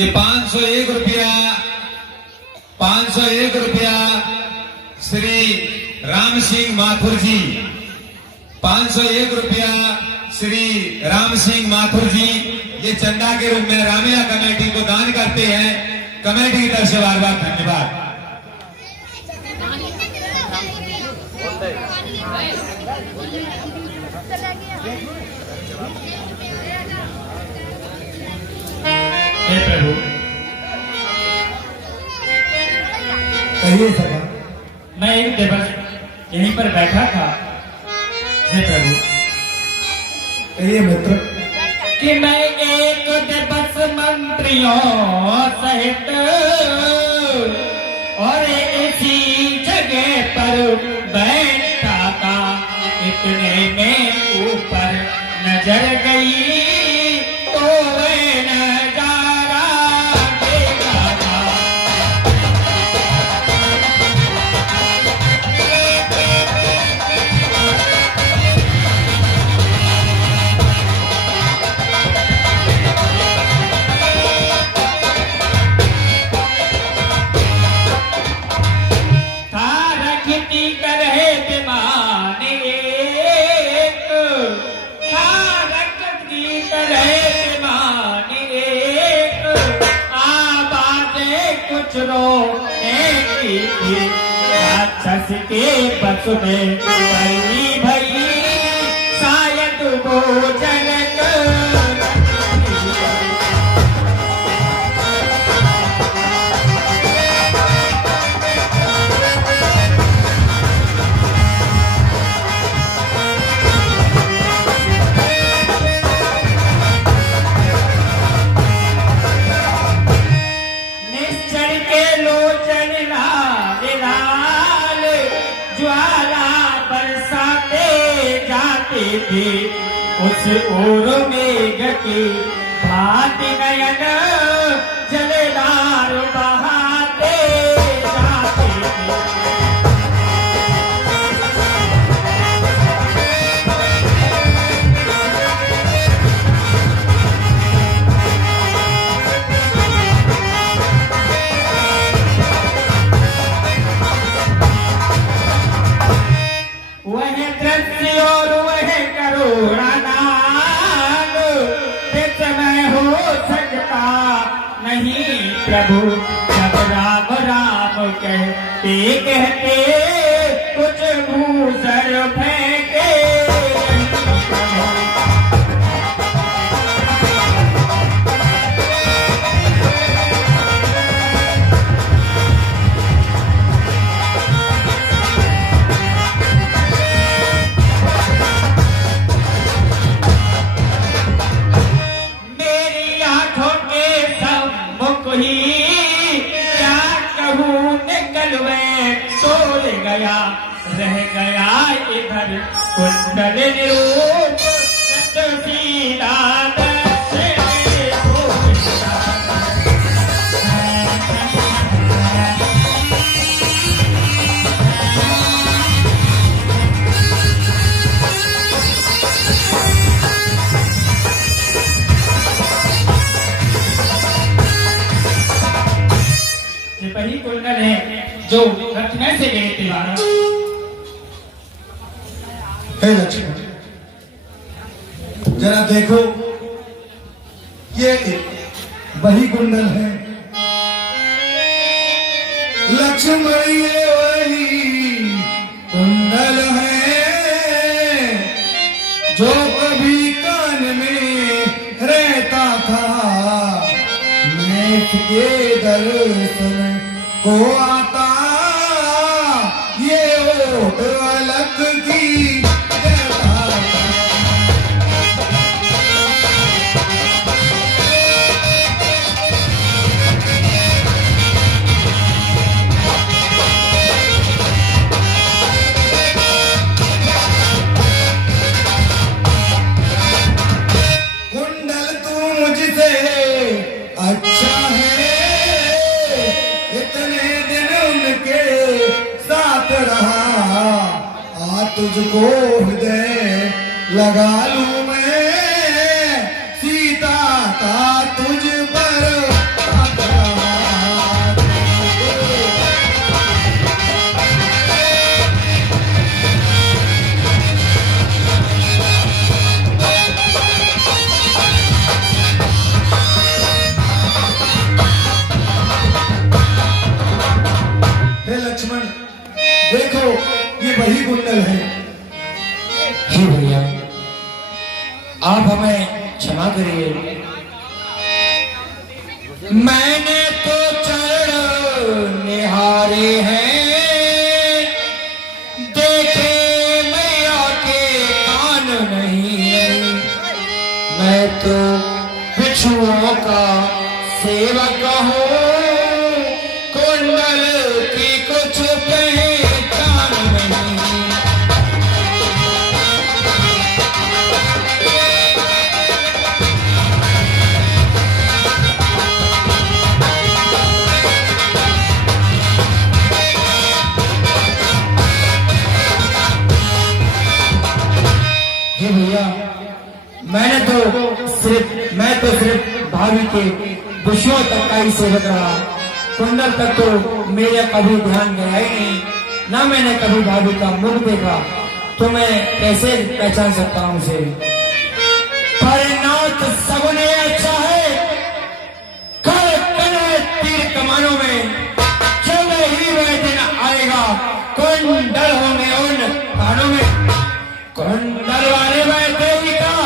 ये 501 रुपया 501 रुपया श्री राम सिंह माथुर जी, 501 रुपया श्री राम सिंह माथुर जी ये चंदा के रूप में रामैया कमेटी को दान करते हैं। कमेटी की तरफ से बार बार धन्यवाद। हे प्रभु, कहिए सभा। मैं एक दिवस यहीं पर बैठा था। हे प्रभु, कहिए मित्र। कि मैं एक दिवस मंत्रियों सहित और इसी जगह पर बैठा था। इतने में ऊपर नजर गई तो वह नजारा देखा था। राक्षस के बस में पड़ी भई शायद वो जनक। निश्चर के लोचन लाल ज्वाला बरसाते जाते थे। उस ओर मेघ की भांति नयन जलधार बहाते जाते थे। वह दृश्य और वह करुणा नाम विस्मय हो सकता नहीं प्रभु। जब राम राम कहते कहते कुछ भूसर फेंके। रह गया इधर कुंडल निरूप सीधा सिपाही कुंडल है जो रथ में से गए थे। हे लक्ष्मण, जरा देखो, ये वही कुंडल है। लक्ष्मण, ये वही कुंडल है जो कभी कान में रहता था। मैं इसके दर्शन को आता, ये ओट अलग की अच्छा है। इतने दिन उनके साथ रहा, आ तुझको हृदय लगा लूं मैं। सीता का तुझ पर लक्ष्मण, देखो ये वही कुंडल है। हे भैया, आप हमें क्षमा करिए। मैंने तो चरण निहारे हैं, देखे मैया के कान नहीं। मैं तो बिच्छुओं का सेवक हूँ, कुंडल की कुछ पहचान नहीं। हे भैया, मैं तो सिर्फ भाभी के विषयों तक का ही सेवक रहा। कुंडल तक तो मेरा कभी ध्यान गया ही नहीं, ना मैंने कभी भाभी का मुख देखा, तो मैं कैसे पहचान सकता हूँ उसे। परिणाम सबने अच्छा है, कर कने तीर कमानों में, जब ही वह दिन आएगा, कुंडल होंगे उन कानों में। कुंडल वाले बैठे ही का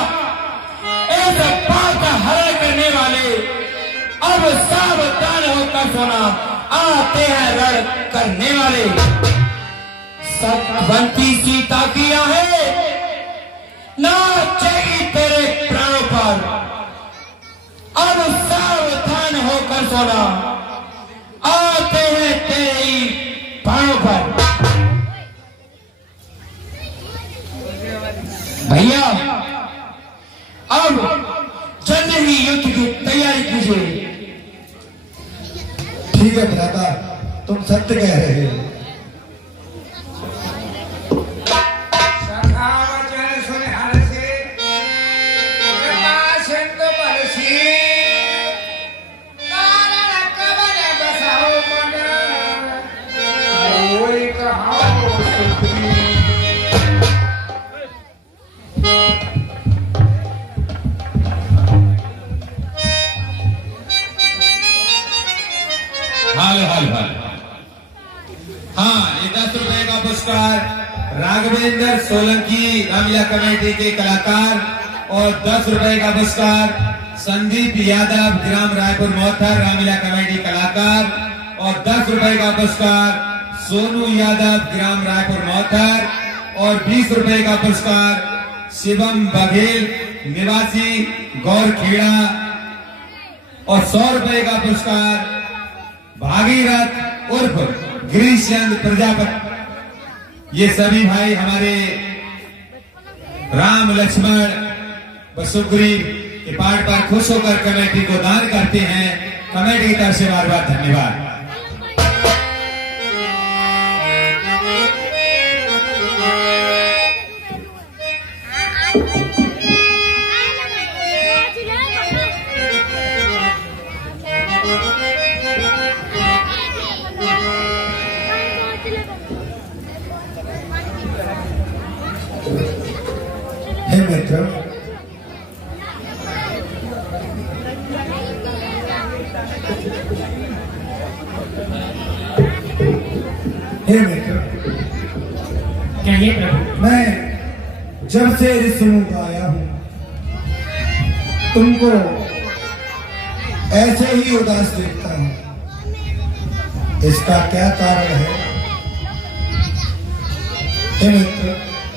इस बात हरा करने वाले, अब सावधान होकर सोना, आते हैं रण करने वाले। सतवंती सीता किया है, नाचेगी तेरे प्राणों पर, अब सावधान होकर सोना, आते हैं तेरे ही प्राणों पर। भैया, अब जल्द ही युद्ध की तैयारी कीजिए। ठीक है भ्राता, तुम सत्य कह रहे हो। हाल हाँ, ये 10 रुपए का पुरस्कार राघवेंद्र सोलंकी रामलीला कमेटी के कलाकार, और 10 रुपए का पुरस्कार संदीप यादव ग्राम रायपुर मोहथर रामलीला कमेटी कलाकार, और 10 रुपए का पुरस्कार सोनू यादव ग्राम रायपुर मोहथर, और 20 रुपए का पुरस्कार शिवम बघेल निवासी गौरखेड़ा, और 100 रुपए का पुरस्कार भागीरथ उर्फ गिरीशचंद प्रजापति। ये सभी भाई हमारे राम लक्ष्मण व सुग्रीव के पाठ पर खुश होकर कमेटी को दान करते हैं। कमेटी की तरफ से बार बार धन्यवाद। हे मित्र, हे मित्र, कहिए प्रभु। मैं जब से ऋषिमुख आया हूं, तुमको ऐसे ही उदास देखता हूं। इसका क्या कारण है? हे मित्र,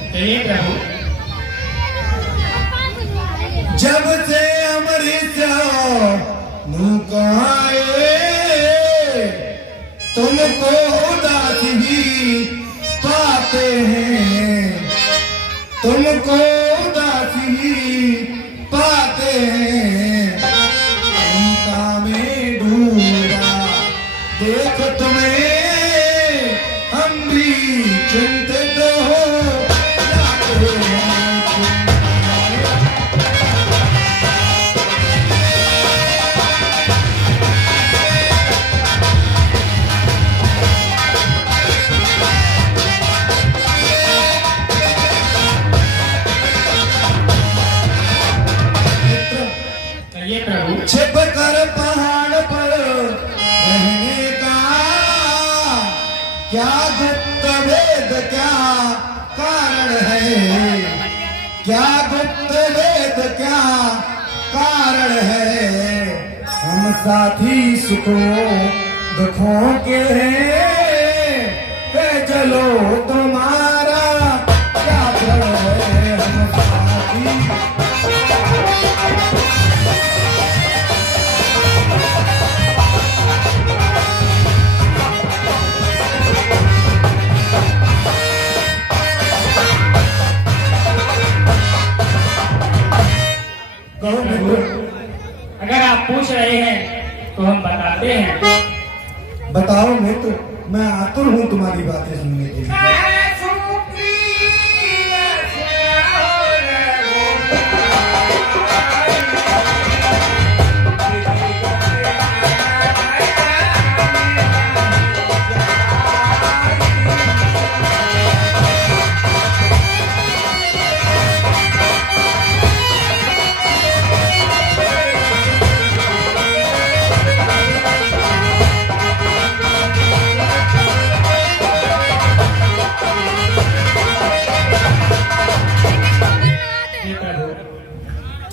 कहिए प्रभु। जब से अमृत आए, तुमको उदास ही पाते हैं, तुमको उदास ही पाते हैं। चिंता में डूबा देख तुम्हें, हम भी चिंतित हो जाते हैं। छिप कर पहाड़ पर रहने का क्या गुप्त वेद क्या कारण है, क्या गुप्त वेद क्या कारण है। हम साथी सुखों दुखों के हैं, चलो तुम्हारा क्या प्रण है। हम साथी कहो मित्र, अगर आप पूछ रहे हैं तो हम बताते हैं। बताओ मित्र, मैं आतुर हूँ तुम्हारी बातें सुनने के लिए।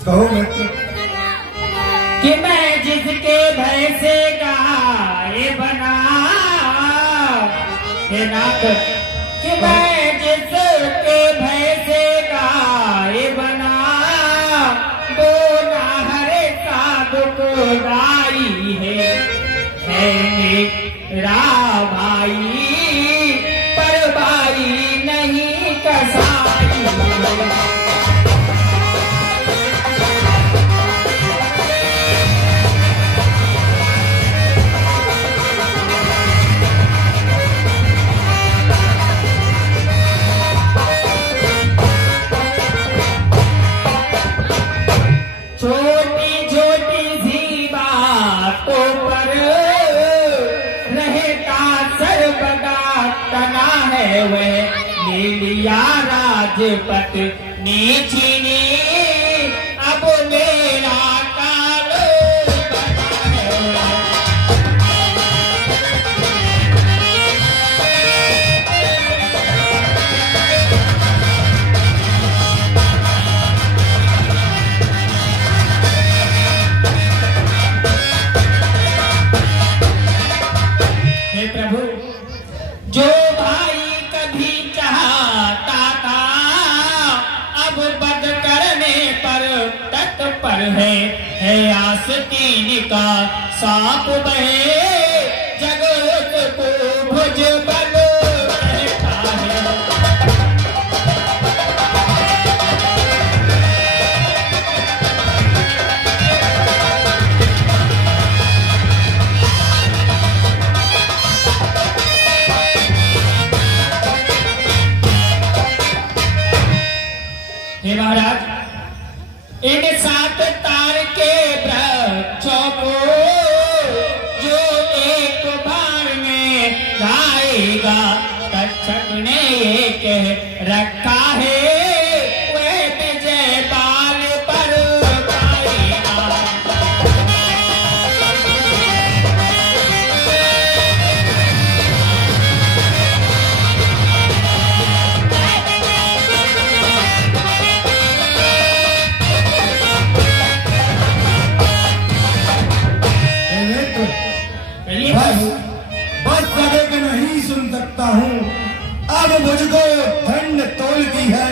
कहो मित्र, कि मैं जिसके भय से गाय बना, हे नाथ, कि मैं जिसके भय से गाय बना, वो ना हरे साधु को गाई है मेरा भाई, पर भाई नहीं कसाई। छोटी छोटी सी बातों पर रहता सर्वदा तना है वह, ले लिया राजपथ नीचीनी, अब मेरा काल बना है। हे प्रभु, जो भाई कभी चाहता था, अब बद करने पर तत्पर है आस्तीन का सांप बहे, जगत को भुज बल रहता है। हे महाराज, इन 7 तार के वृक्षों को जो एक बार में गाएगा, तक्षक ने ये कह रखा है, वह विजय बाल पर पाएगा। बस अधिक नहीं सुन सकता हूँ, अब मुझको ठंड तोलती है।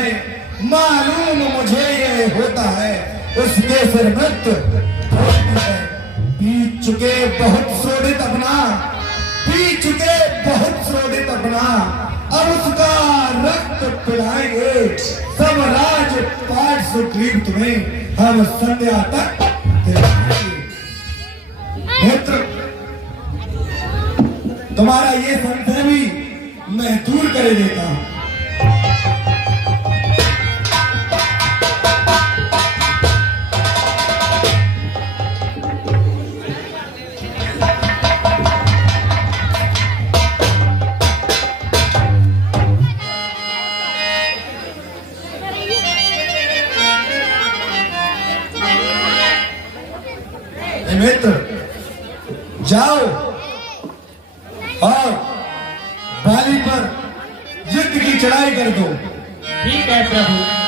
मालूम मुझे ये होता है, उसके सिर मृत्यु होती है। पी चुके बहुत शोधित अपना, पी चुके बहुत शोधित अपना, अब उसका रक्त पिलाएंगे सब राज पाठ सुग्रीव तुम्हें हम संध्या तक दिलाएंगे। मित्र, तुम्हारा ये संशय भी मैं दूर कर देता हूं। मित्र, जाओ और बाली पर युद्ध की चढ़ाई कर दो। ठीक है प्रभु।